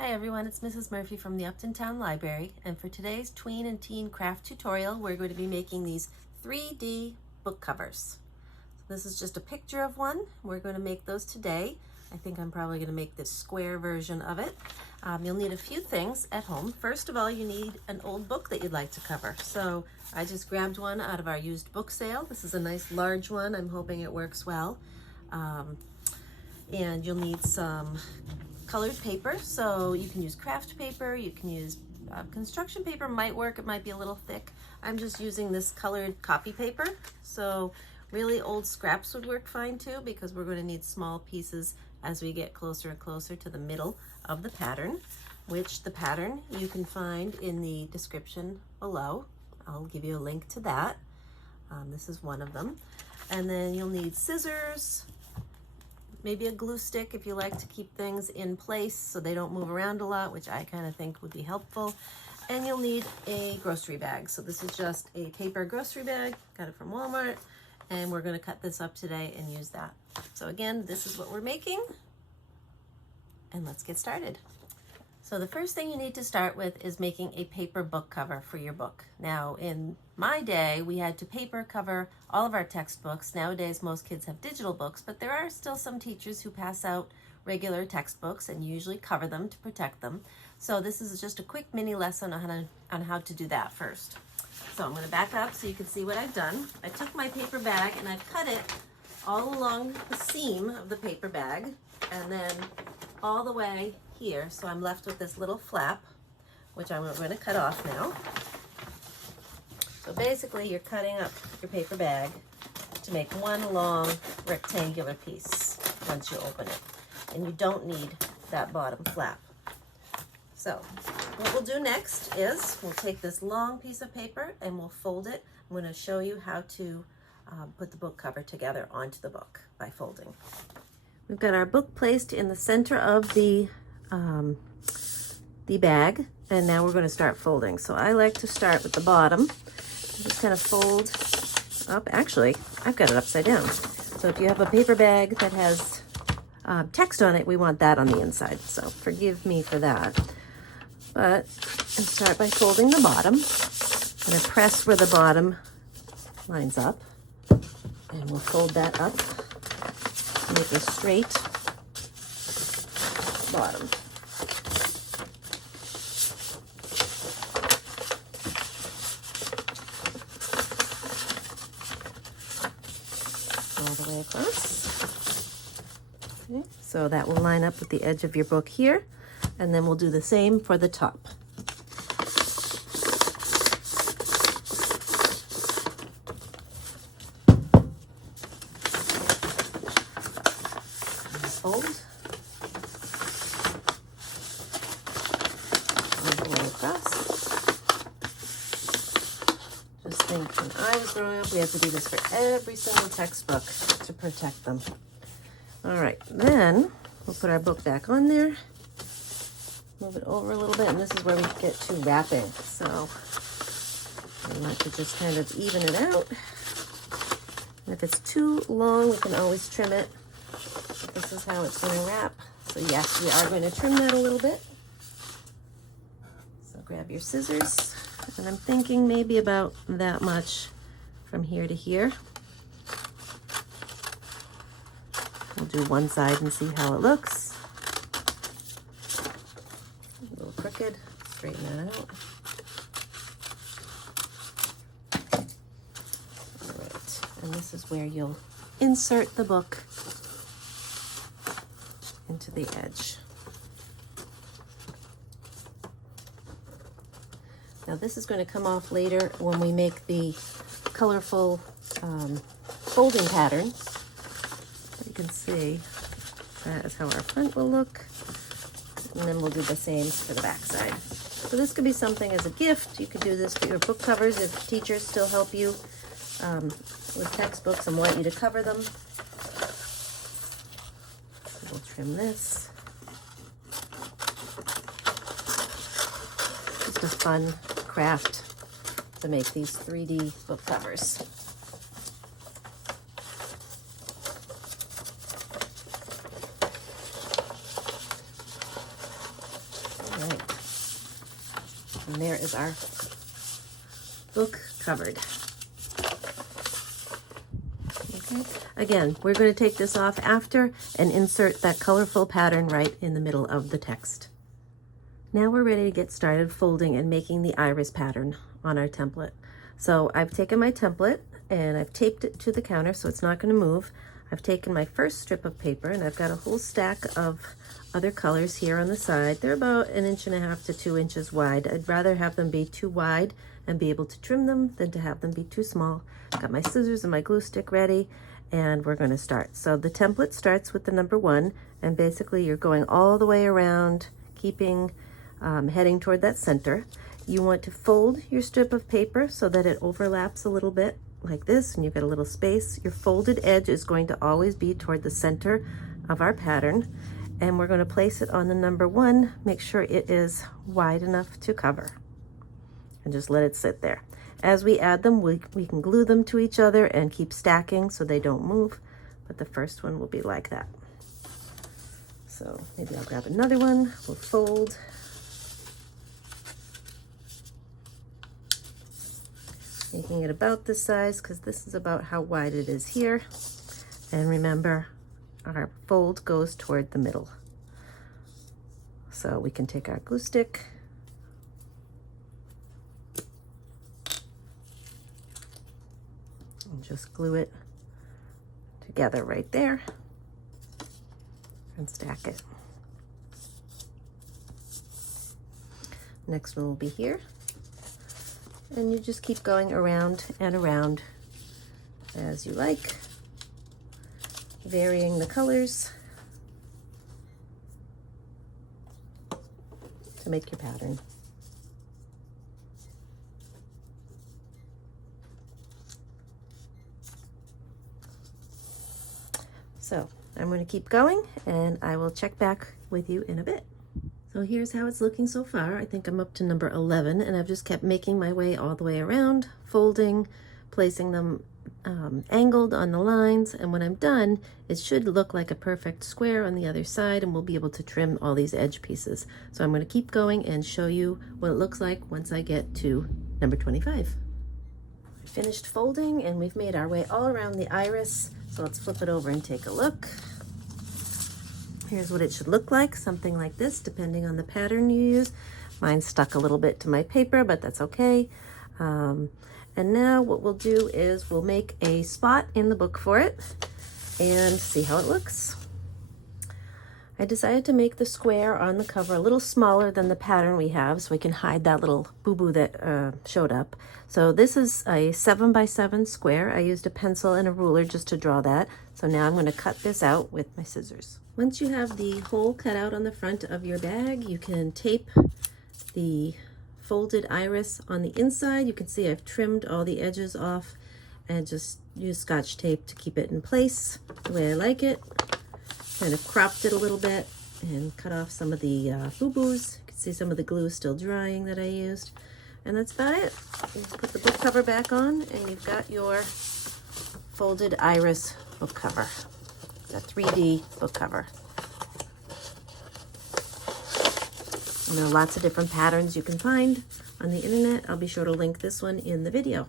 Hi everyone, it's Mrs. Murphy from the Upton Town Library, and for today's tween and teen craft tutorial we're going to be making these 3D book covers. This is just a picture of one. We're going to make those today. I think I'm probably going to make this square version of it. You'll need a few things at home. First of all, you need an old book that you'd like to cover. So I just grabbed one out of our used book sale. This is a nice large one. I'm hoping it works well. And you'll need some colored paper, so you can use craft paper, you can use construction paper, might work, it might be a little thick. I'm just using this colored copy paper, so really old scraps would work fine too, because we're going to need small pieces as we get closer and closer to the middle of the pattern, which the pattern you can find in the description below. I'll give you a link to that. This is one of them. And then you'll need scissors, maybe a glue stick if you like to keep things in place so they don't move around a lot, which I kind of think would be helpful. And you'll need a grocery bag. So this is just a paper grocery bag, got it from Walmart, and we're going to cut this up today and use that. So again, this is what we're making, and let's get started. So the first thing you need to start with is making a paper book cover for your book. Now, in my day, we had to paper cover all of our textbooks. Nowadays, most kids have digital books, but there are still some teachers who pass out regular textbooks and usually cover them to protect them. So this is just a quick mini lesson on how to do that first. So I'm going to back up so you can see what I've done. I took my paper bag and I've cut it all along the seam of the paper bag and then all the way here, so I'm left with this little flap, which I'm going to cut off now. So basically you're cutting up your paper bag to make one long rectangular piece once you open it, and you don't need that bottom flap. So what we'll do next is we'll take this long piece of paper and we'll fold it. I'm going to show you how to put the book cover together onto the book by folding. We've got our book placed in the center of the bag, and now we're going to start folding. So I like to start with the bottom. Just kind of fold up. Actually, I've got it upside down. So if you have a paper bag that has text on it, we want that on the inside. So forgive me for that. But I start by folding the bottom. I'm going to press where the bottom lines up, and we'll fold that up. Make a straight bottom. All the way across. Okay, so that will line up with the edge of your book here, and then we'll do the same for the top. Fold. All the way across. Just think, when I was growing up, we had to do this for every single textbook to protect them. All right, then we'll put our book back on there. Move it over a little bit, and this is where we get to wrapping. So we want to just kind of even it out. And if it's too long, we can always trim it. This is how it's going to wrap. So yes, we are going to trim that a little bit. So grab your scissors, and I'm thinking maybe about that much from here to here. We'll do one side and see how it looks. A little crooked, straighten that out. All right, and this is where you'll insert the book into the edge. Now this is going to come off later when we make the colorful folding pattern. You can see that is how our front will look, and then we'll do the same for the back side. So this could be something as a gift. You could do this for your book covers if teachers still help you with textbooks and want you to cover them. We'll trim this. Just a fun craft to make these 3D book covers. And there is our book covered. Okay. Again, we're going to take this off after and insert that colorful pattern right in the middle of the text. Now we're ready to get started folding and making the iris pattern on our template. So I've taken my template and I've taped it to the counter so it's not going to move. I've taken my first strip of paper and I've got a whole stack of other colors here on the side. They're about 1.5 inches to 2 inches wide. I'd rather have them be too wide and be able to trim them than to have them be too small. Got my scissors and my glue stick ready, and we're going to start. So the template starts with the number 1, and basically you're going all the way around, keeping heading toward that center. You want to fold your strip of paper so that it overlaps a little bit like this, and you've got a little space. Your folded edge is going to always be toward the center of our pattern, and we're going to place it on the number 1. Make sure it is wide enough to cover, and just let it sit there. As we add them, we can glue them to each other and keep stacking so they don't move, but the first one will be like that. So maybe I'll grab another one. We'll fold. Making it about this size because this is about how wide it is here. And remember, our fold goes toward the middle. So we can take our glue stick and just glue it together right there and stack it. Next one will be here. And you just keep going around and around as you like, varying the colors to make your pattern. So I'm going to keep going and I will check back with you in a bit. So here's how it's looking so far. I think I'm up to number 11, and I've just kept making my way all the way around, folding, placing them angled on the lines, and when I'm done, it should look like a perfect square on the other side, and we'll be able to trim all these edge pieces. So I'm going to keep going and show you what it looks like once I get to number 25. I finished folding, and we've made our way all around the iris, so let's flip it over and take a look. Here's what it should look like, something like this, depending on the pattern you use. Mine stuck a little bit to my paper, but that's okay. And now what we'll do is we'll make a spot in the book for it and see how it looks. I decided to make the square on the cover a little smaller than the pattern we have so we can hide that little boo-boo that showed up. So this is a 7x7 square. I used a pencil and a ruler just to draw that. So now I'm going to cut this out with my scissors. Once you have the hole cut out on the front of your bag, you can tape the folded iris on the inside. You can see I've trimmed all the edges off and just use Scotch tape to keep it in place the way I like it. Kind of cropped it a little bit and cut off some of the boo-boos. You can see some of the glue is still drying that I used. And that's about it. You put the book cover back on and you've got your folded iris book cover. It's a 3D book cover. And there are lots of different patterns you can find on the internet. I'll be sure to link this one in the video.